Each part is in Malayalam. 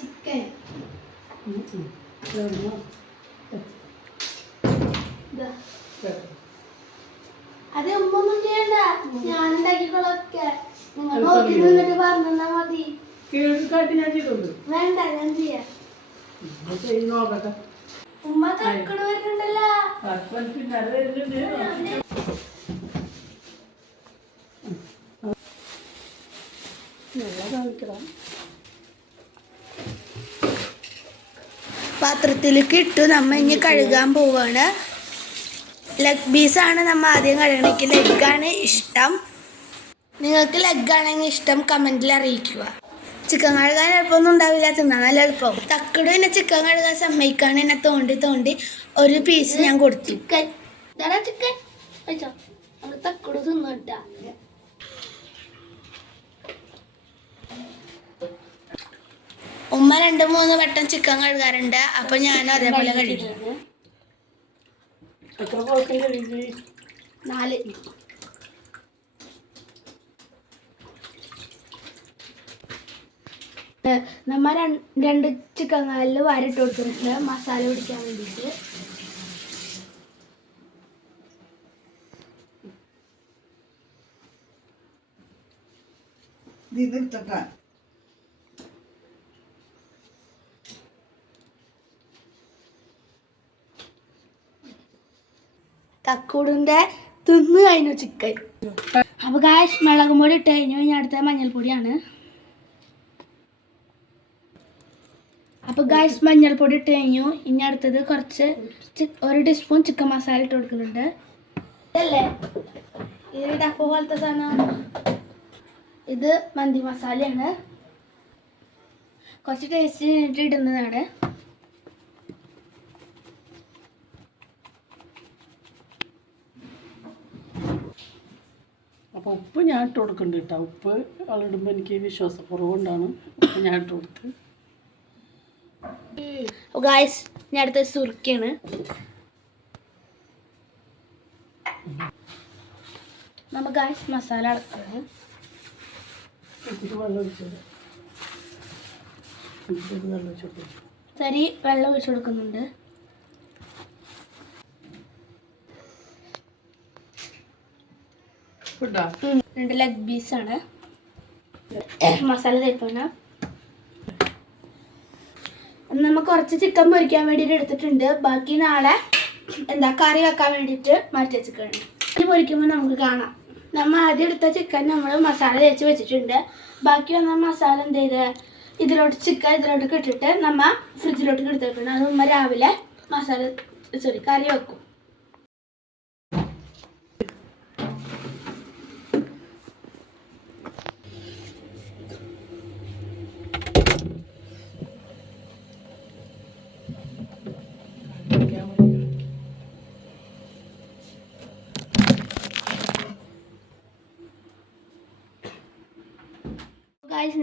ചിക്കൻ അത് ഉമ്മൊന്നും ചെയ്യണ്ട, ഞാൻ ഉണ്ടാക്കിക്കൊള്ളൊക്കെ. നിങ്ങൾ നോക്കി നിന്നിട്ട് പറഞ്ഞാ മതി. വേണ്ട, ഞാൻ ചെയ്യാം. ഉമ്മ തക്കട് വരുന്നുണ്ടല്ലോ. പാത്രത്തിലേക്ക് ഇട്ടു. നമ്മ ഇനി കഴുകാൻ പോവാണ്. ലെഗ് പീസാണ് നമ്മ ആദ്യം കഴുകണം. എനിക്ക് ലെഗാണ് ഇഷ്ടം. നിങ്ങൾക്ക് ലെഗാണെങ്കിൽ ഇഷ്ടം കമൻറ്റിൽ അറിയിക്കുക. ചിക്കൻ കഴുകാൻ എളുപ്പമൊന്നും ഉണ്ടാവില്ല, തിന്നാൻ നല്ല എളുപ്പം. തക്കട് പിന്നെ ചിക്കൻ കഴുകാൻ സമ്മതിക്കാണ്. എന്നെ തോണ്ടി തോണ്ടി ഒരു പീസ് ഞാൻ കൊടുത്തു. ചിക്കൻ ചിക്കൻ തക്കട് തിന്നിട്ട. ഉമ്മ 2-3 വട്ടം ചിക്കൻ കഴുകാറുണ്ട്. അപ്പൊ ഞാനും അതേപോലെ കഴുകി. 4. നമ്മ 2 ചിക്കൻ കാലിൽ വാരിട്ട് കൊടുത്തിട്ടുണ്ട് മസാല പിടിക്കാൻ വേണ്ടിയിട്ട്. തക്കൂടിന്റെ തിന്ന് കഴിഞ്ഞു ചിക്കൻ. അപ്പൊ ഗായ്സ് മുളകും പൊടി ഇട്ട് കഴിഞ്ഞു. ഇനി അടുത്ത മഞ്ഞൾപ്പൊടിയാണ്. അപ്പൊ ഗായ്സ് മഞ്ഞൾപ്പൊടി ഇട്ട് കഴിഞ്ഞു. ഇനി അടുത്തത് കുറച്ച് 1 ടീസ്പൂൺ ചിക്കൻ മസാല ഇട്ട് കൊടുക്കുന്നുണ്ട്. ഇതല്ലേ ഇത് ഡപ്പ പോലത്തെ സാധനം, ഇത് മന്തി മസാലയാണ്. കുറച്ച് ടേസ്റ്റ് ഇടുന്നതാണ്. അപ്പോൾ ഉപ്പ് ഞാൻ ഇട്ട് കൊടുക്കുന്നുണ്ട് കേട്ടോ. ഉപ്പ് ആളിടുമ്പോൾ എനിക്ക് വിശ്വാസക്കുറവുകൊണ്ടാണ് ഉപ്പ് ഞാൻ ഇട്ട് കൊടുത്ത്. ഗായ്സ് ഞാൻ അടുത്ത സുർക്കയാണ്. നമ്മൾ ഗായ്സ് മസാല അടക്കുന്നത് സരി വെള്ളം ഒഴിച്ചു കൊടുക്കുന്നുണ്ട്. രണ്ട് ലെഗ് പീസാണ്. മസാല തേപ്പാണ്. നമ്മൾ കുറച്ച് ചിക്കൻ പൊരിക്കാൻ വേണ്ടിയിട്ട് എടുത്തിട്ടുണ്ട്. ബാക്കി നാളെ കറി വെക്കാൻ വേണ്ടിയിട്ട് മാറ്റി വെച്ചിട്ടാണ്. ഇത് പൊരിക്കുമ്പോൾ നമുക്ക് കാണാം. നമ്മൾ ആദ്യം എടുത്ത ചിക്കൻ നമ്മൾ മസാല തേച്ച് വെച്ചിട്ടുണ്ട്. ബാക്കി വന്ന മസാല ഇതിലോട്ട് ചിക്കൻ ഇതിലോട്ട് ഇട്ടിട്ട് നമ്മൾ ഫ്രിഡ്ജിലോട്ട് എടുത്തിട്ടുണ്ട്. അത് നമ്മൾ രാവിലെ കറി വെക്കും.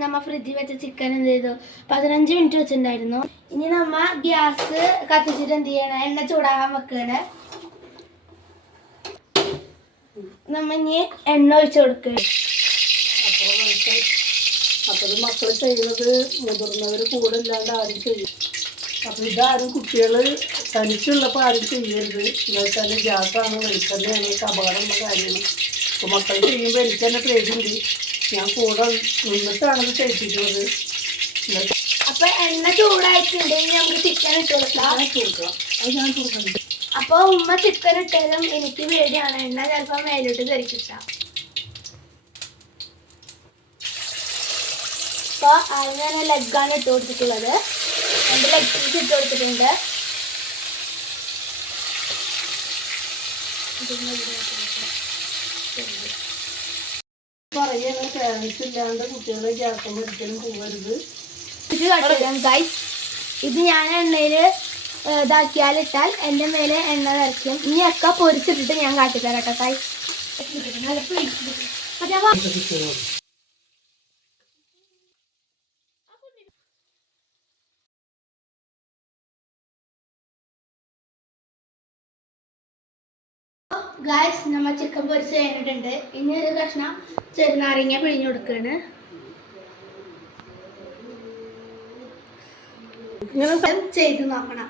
നമ്മ ഫ്രിഡ്ജിൽ വെച്ച ചിക്കൻ 15 മിനിറ്റ് വെച്ചിട്ടുണ്ടായിരുന്നു. ഇനി നമ്മ ഗ്യാസ് കത്തിച്ചിട്ട് എണ്ണ ചൂടാകാൻ വെക്കാണ്. നമ്മ ഇനി എണ്ണ ഒഴിച്ചു കൊടുക്കുക. അപ്പോൾ മക്കൾ ചെയ്യുന്നത് മുതിർന്നവർ കൂടെ ഇല്ലാണ്ട് ആരും ചെയ്യും. അപ്പോൾ ഇതാരും കുട്ടികൾ തനിച്ചുള്ളപ്പോൾ ആരും ചെയ്യരുത്. എന്താ വെച്ചാൽ ഗ്യാസാണ്, വെളിച്ചെണ്ണയാണ്, അപകടമുള്ള കാര്യമാണ്. അപ്പോൾ മക്കൾ ചെയ്യുമ്പോൾ എനിക്ക് തന്നെ പേടിയുണ്ട്. ഞാൻ കൂടെ നിന്നിട്ടാണത് ചെയ്യിപ്പിക്കുന്നത്. അപ്പൊ എണ്ണ ചൂടായിട്ടുണ്ട്. നമുക്ക് ചിക്കൻ ഇട്ട് കൊടുക്കാം. അത് ഞാൻ കൊടുക്കുന്നുണ്ട്. അപ്പൊ ഉമ്മ ചിക്കൻ ഇട്ടാലും എനിക്ക് പേടിയാണ്. എണ്ണ ചിലപ്പോ മേലോട്ട് ധരിക്കിട്ട. അപ്പൊ അതിനാണ് ലെഗാണ് ഇട്ട് കൊടുത്തിട്ടുള്ളത്. 2 ലെഗ് പീസ് ഇട്ട് കൊടുത്തിട്ടുണ്ട്. പറയുകയാണ്, പേരൻസ് ഇല്ലാണ്ട് കുട്ടികളെ ഗ്യാസും ഒരിക്കലും പോകരുത്. ഇത് ഞാൻ എണ്ണയിൽ ഇതാക്കിയാലിട്ടാൽ എൻ്റെ മേലെ എണ്ണ നിറയ്ക്കും. ഇനിയൊക്കെ പൊരിച്ചിട്ടിട്ട് ഞാൻ കാട്ടിത്തരാം കേട്ടോ. ഗായ്സ് നമ്മൾ ചിക്കൻ പൊരിച്ച് കഴിഞ്ഞിട്ടുണ്ട്. ഇനി ഒരു കഷ്ണം ചെറുനാരങ്ങ പിഴിഞ്ഞു കൊടുക്കുകയാണ്. ഇങ്ങനെ ചെയ്ത് നോക്കണം.